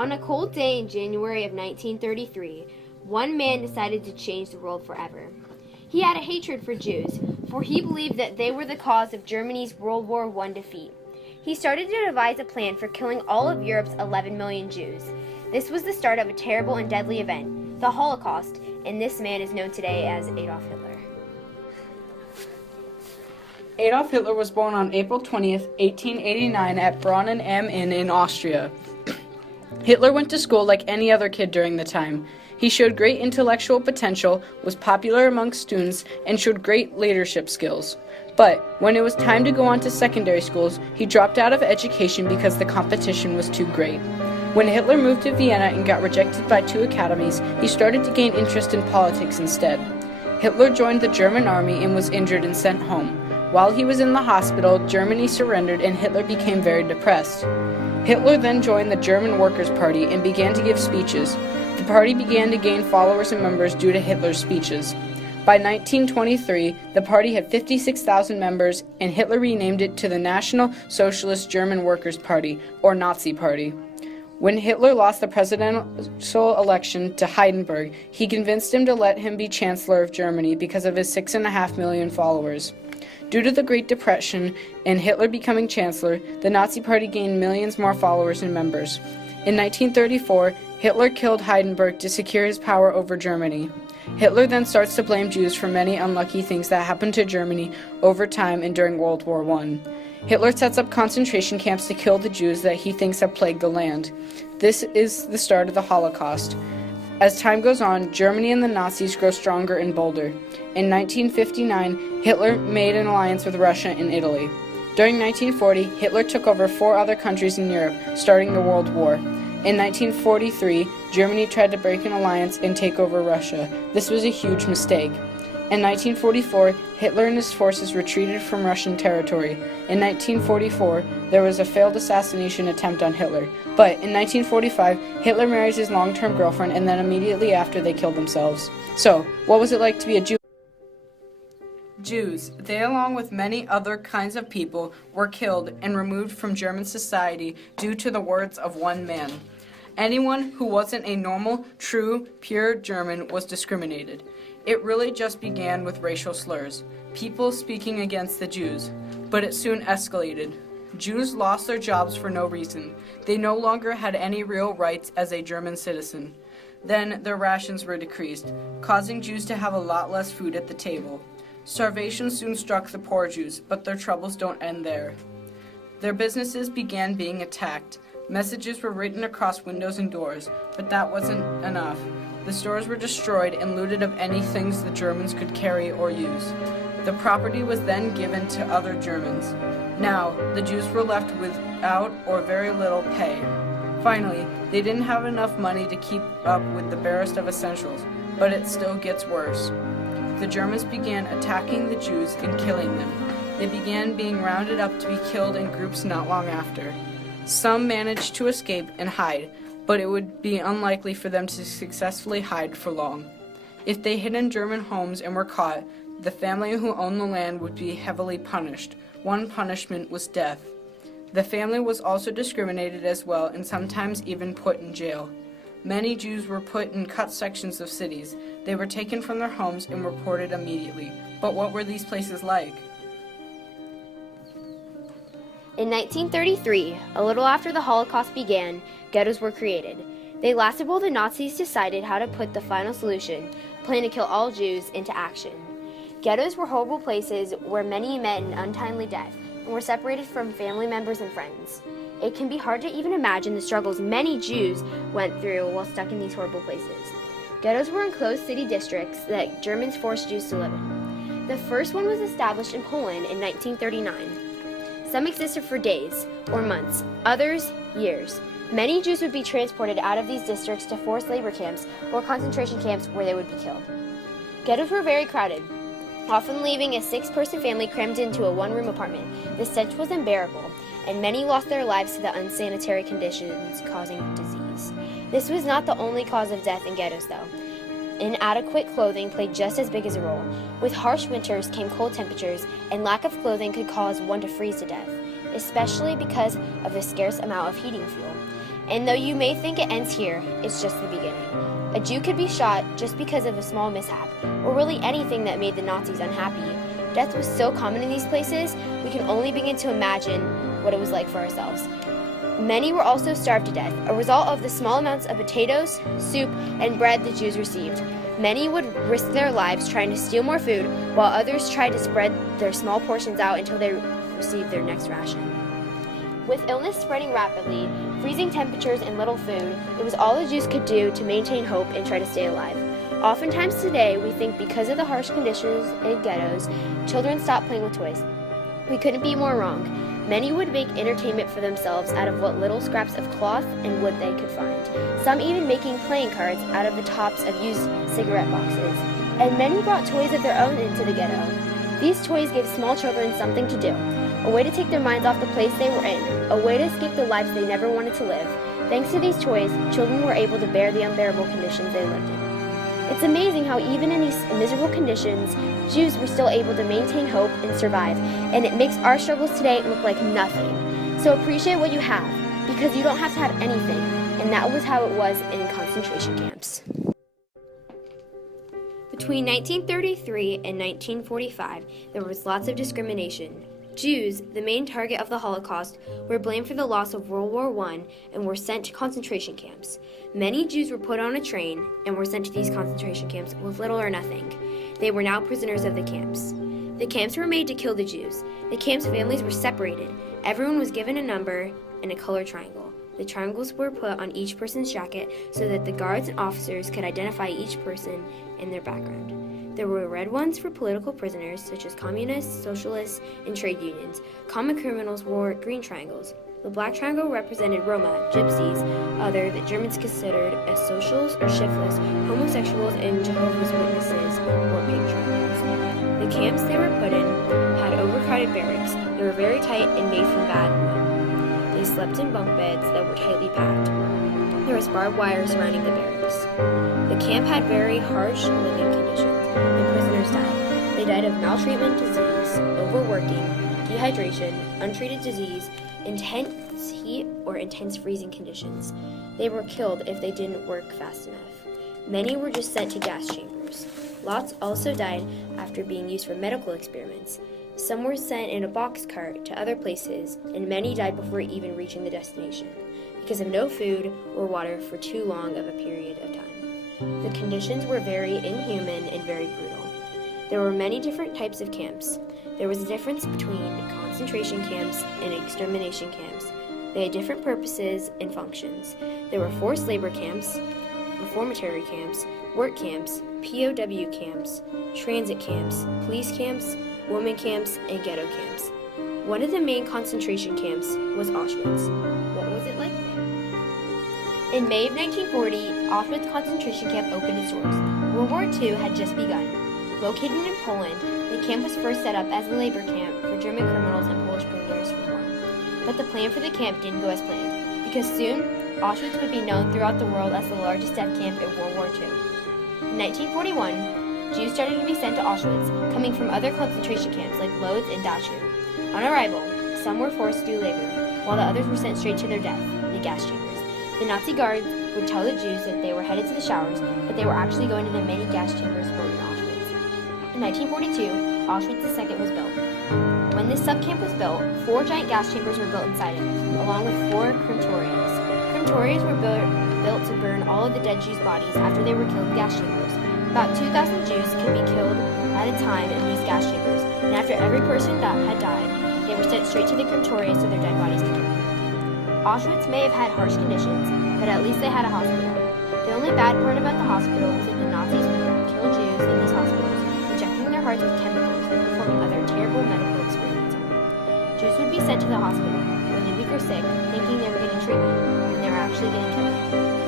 On a cold day in January of 1933, one man decided to change the world forever. He had a hatred for Jews, for he believed that they were the cause of Germany's World War I defeat. He started to devise a plan for killing all of Europe's 11 million Jews. This was the start of a terrible and deadly event, the Holocaust, and this man is known today as Adolf Hitler. Adolf Hitler was born on April 20th, 1889 at Brunnen am Inn in Austria. Hitler went to school like any other kid during the time. He showed great intellectual potential, was popular amongst students, and showed great leadership skills. But when it was time to go on to secondary schools, he dropped out of education because the competition was too great. When Hitler moved to Vienna and got rejected by 2 academies, he started to gain interest in politics instead. Hitler joined the German army and was injured and sent home. While he was in the hospital, Germany surrendered and Hitler became very depressed. Hitler then joined the German Workers' Party and began to give speeches. The party began to gain followers and members due to Hitler's speeches. By 1923, the party had 56,000 members, and Hitler renamed it to the National Socialist German Workers' Party, or Nazi Party. When Hitler lost the presidential election to Hindenburg, he convinced him to let him be Chancellor of Germany because of his 6.5 million followers. Due to the Great Depression and Hitler becoming Chancellor, the Nazi Party gained millions more followers and members. In 1934, Hitler killed Hindenburg to secure his power over Germany. Hitler then starts to blame Jews for many unlucky things that happened to Germany over time and during World War I. Hitler sets up concentration camps to kill the Jews that he thinks have plagued the land. This is the start of the Holocaust. As time goes on, Germany and the Nazis grow stronger and bolder. In 1959, Hitler made an alliance with Russia and Italy. During 1940, Hitler took over 4 other countries in Europe, starting the World War. In 1943, Germany tried to break an alliance and take over Russia. This was a huge mistake. In 1944, Hitler and his forces retreated from Russian territory. In 1944, there was a failed assassination attempt on Hitler. But in 1945, Hitler marries his long-term girlfriend, and then immediately after, they killed themselves. So, what was it like to be a Jew? Jews, they along with many other kinds of people, were killed and removed from German society due to the words of one man. Anyone who wasn't a normal, true, pure German was discriminated. It really just began with racial slurs, people speaking against the Jews, but it soon escalated. Jews lost their jobs for no reason. They no longer had any real rights as a German citizen. Then their rations were decreased, causing Jews to have a lot less food at the table. Starvation soon struck the poor Jews, but their troubles don't end there. Their businesses began being attacked. Messages were written across windows and doors, but that wasn't enough. The stores were destroyed and looted of any things the Germans could carry or use. The property was then given to other Germans. Now, the Jews were left without or very little pay. Finally, they didn't have enough money to keep up with the barest of essentials, but it still gets worse. The Germans began attacking the Jews and killing them. They began being rounded up to be killed in groups not long after. Some managed to escape and hide, but it would be unlikely for them to successfully hide for long. If they hid in German homes and were caught, the family who owned the land would be heavily punished. One punishment was death. The family was also discriminated as well and sometimes even put in jail. Many Jews were put in cut sections of cities. They were taken from their homes and reported immediately. But what were these places like? In 1933, a little after the Holocaust began, ghettos were created. They lasted while the Nazis decided how to put the final solution, plan to kill all Jews, into action. Ghettos were horrible places where many met an untimely death and were separated from family members and friends. It can be hard to even imagine the struggles many Jews went through while stuck in these horrible places. Ghettos were enclosed city districts that Germans forced Jews to live in. The first one was established in Poland in 1939. Some existed for days or months, others years. Many Jews would be transported out of these districts to forced labor camps or concentration camps where they would be killed. Ghettos were very crowded, often leaving a 6-person family crammed into a 1-room apartment. The stench was unbearable, and many lost their lives to the unsanitary conditions causing disease. This was not the only cause of death in ghettos, though. Inadequate clothing played just as big as a role. With harsh winters came cold temperatures, and lack of clothing could cause one to freeze to death, especially because of the scarce amount of heating fuel. And though you may think it ends here, it's just the beginning. A Jew could be shot just because of a small mishap, or really anything that made the Nazis unhappy. Death was so common in these places, we can only begin to imagine what it was like for ourselves. Many were also starved to death, a result of the small amounts of potatoes, soup, and bread the Jews received. Many would risk their lives trying to steal more food, while others tried to spread their small portions out until they received their next ration. With illness spreading rapidly, freezing temperatures, and little food, it was all the Jews could do to maintain hope and try to stay alive. Oftentimes today, we think because of the harsh conditions in ghettos, children stop playing with toys. We couldn't be more wrong. Many would make entertainment for themselves out of what little scraps of cloth and wood they could find, some even making playing cards out of the tops of used cigarette boxes. And many brought toys of their own into the ghetto. These toys gave small children something to do, a way to take their minds off the place they were in, a way to escape the lives they never wanted to live. Thanks to these toys, children were able to bear the unbearable conditions they lived in. It's amazing how even in these miserable conditions, Jews were still able to maintain hope and survive, and it makes our struggles today look like nothing. So appreciate what you have, because you don't have to have anything, and that was how it was in concentration camps. Between 1933 and 1945, there was lots of discrimination. Jews, the main target of the Holocaust, were blamed for the loss of World War I and were sent to concentration camps. Many Jews were put on a train and were sent to these concentration camps with little or nothing. They were now prisoners of the camps. The camps were made to kill the Jews. The camp's families were separated. Everyone was given a number and a colored triangle. The triangles were put on each person's jacket so that the guards and officers could identify each person and their background. There were red ones for political prisoners, such as communists, socialists, and trade unions. Common criminals wore green triangles. The black triangle represented Roma, gypsies, other that Germans considered as socials or shiftless, homosexuals, and Jehovah's Witnesses wore pink triangles. The camps they were put in had overcrowded barracks. They were very tight and made from bad wood. They slept in bunk beds that were tightly packed. There was barbed wire surrounding the barracks. The camp had very harsh living conditions. The prisoners died. They died of maltreatment, disease, overworking, dehydration, untreated disease, intense heat, or intense freezing conditions. They were killed if they didn't work fast enough. Many were just sent to gas chambers. Lots also died after being used for medical experiments. Some were sent in a box cart to other places, and many died before even reaching the destination, because of no food or water for too long of a period of time. The conditions were very inhuman and very brutal. There were many different types of camps. There was a difference between concentration camps and extermination camps. They had different purposes and functions. There were forced labor camps, reformatory camps, work camps, POW camps, transit camps, police camps, women camps, and ghetto camps. One of the main concentration camps was Auschwitz. What was it like there? In May of 1940, Auschwitz concentration camp opened its doors. World War II had just begun. Located in Poland, the camp was first set up as a labor camp for German criminals and Polish prisoners from war. But the plan for the camp didn't go as planned, because soon, Auschwitz would be known throughout the world as the largest death camp in World War II. In 1941, Jews started to be sent to Auschwitz, coming from other concentration camps like Lodz and Dachau. On arrival, some were forced to do labor, while the others were sent straight to their death, the gas chambers. The Nazi guards would tell the Jews that they were headed to the showers, but they were actually going to the many gas chambers stored in Auschwitz. In 1942, Auschwitz II was built. When this subcamp was built, 4 giant gas chambers were built inside it, along with 4 crematoriums. Crematoriums were built to burn all of the dead Jews' bodies after they were killed in gas chambers. About 2,000 Jews could be killed at a time in these gas chambers, and after every person that had died, they were sent straight to the crematoria so their dead bodies could be burned. Auschwitz may have had harsh conditions, but at least they had a hospital. The only bad part about the hospital was that the Nazis would kill Jews in these hospitals, injecting their hearts with chemicals and performing other terrible medical experiments. Jews would be sent to the hospital, when they weak or sick, thinking they were getting treatment, when they were actually getting killed.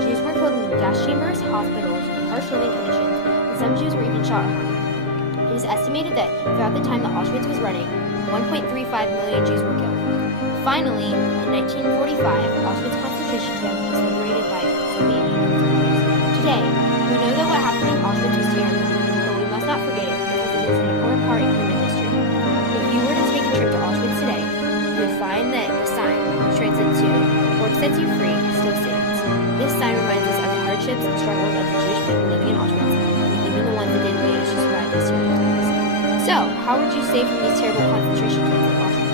Jews were killed in gas chambers, hospitals, harsh living conditions, and some Jews were even shot or hung. It is estimated that throughout the time that Auschwitz was running, 1.35 million Jews were killed. Finally, in 1945, Auschwitz concentration camp was liberated by Soviet Union soldiers. Today, we know that what happened in Auschwitz was terrible, but we must not forget it because it is an important part of human history. If you were to take a trip to Auschwitz today, you would find that the sign, which translates to "Work sets you free," still stands. hardships and struggles of the Jewish people living in Auschwitz, and even the ones that didn't manage to survive these terrible times. So, how would you save from these terrible concentration camps like Auschwitz?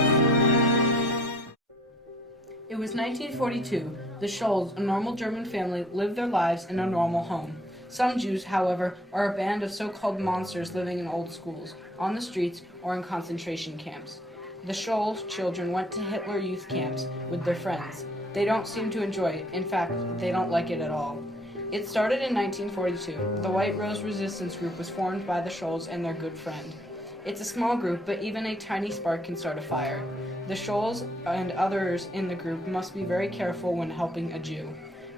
It was 1942. The Scholls, a normal German family, lived their lives in a normal home. Some Jews, however, are a band of so-called monsters living in old schools, on the streets, or in concentration camps. The Scholls children went to Hitler youth camps with their friends. They don't seem to enjoy it. In fact, they don't like it at all. It started in 1942. The White Rose Resistance Group was formed by the Scholls and their good friend. It's a small group, but even a tiny spark can start a fire. The Scholls and others in the group must be very careful when helping a Jew.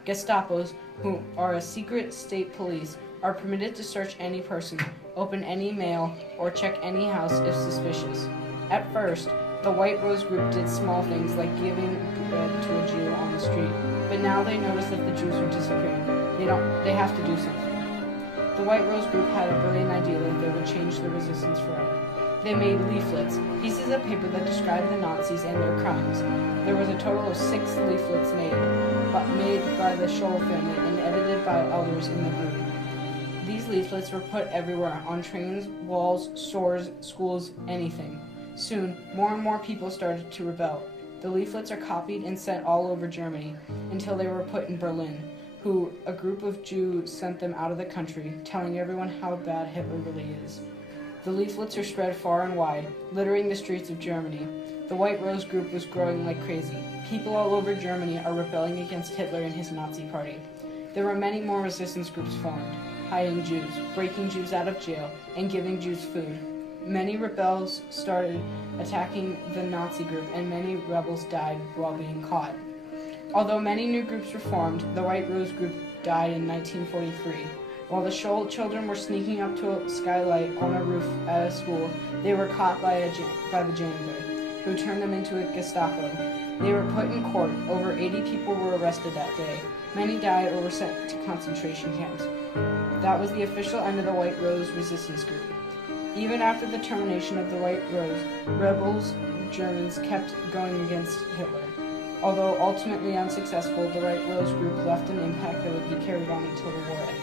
Gestapos, who are a secret state police, are permitted to search any person, open any mail, or check any house if suspicious. At first, the White Rose Group did small things like giving bread to a Jew on the street, but now they notice that the Jews are disappearing. They have to do something. The White Rose Group had a brilliant idea that they would change the resistance forever. They made leaflets, pieces of paper that described the Nazis and their crimes. There was a total of 6 leaflets made by the Scholl family and edited by others in the group. These leaflets were put everywhere, on trains, walls, stores, schools, anything. Soon, more and more people started to rebel. The leaflets are copied and sent all over Germany, until they were put in Berlin, a group of Jews sent them out of the country, telling everyone how bad Hitler really is. The leaflets are spread far and wide, littering the streets of Germany. The White Rose Group was growing like crazy. People all over Germany are rebelling against Hitler and his Nazi party. There were many more resistance groups formed, hiding Jews, breaking Jews out of jail, and giving Jews food. Many rebels started attacking the Nazi group, and many rebels died while being caught. Although many new groups were formed, the White Rose Group died in 1943. While the Scholl children were sneaking up to a skylight on a roof at a school, they were caught by the janitor, who turned them into a Gestapo. They were put in court. Over 80 people were arrested that day. Many died or were sent to concentration camps. That was the official end of the White Rose Resistance Group. Even after the termination of the White Rose, rebels Germans kept going against Hitler. Although ultimately unsuccessful, the White Rose Group left an impact that would be carried on until the war ended.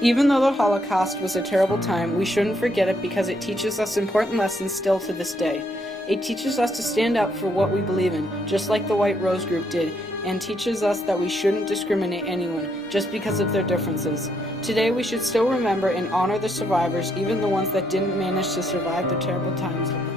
Even though the Holocaust was a terrible time, we shouldn't forget it because it teaches us important lessons still to this day. It teaches us to stand up for what we believe in, just like the White Rose Group did, and teaches us that we shouldn't discriminate anyone just because of their differences. Today we should still remember and honor the survivors, even the ones that didn't manage to survive the terrible times of the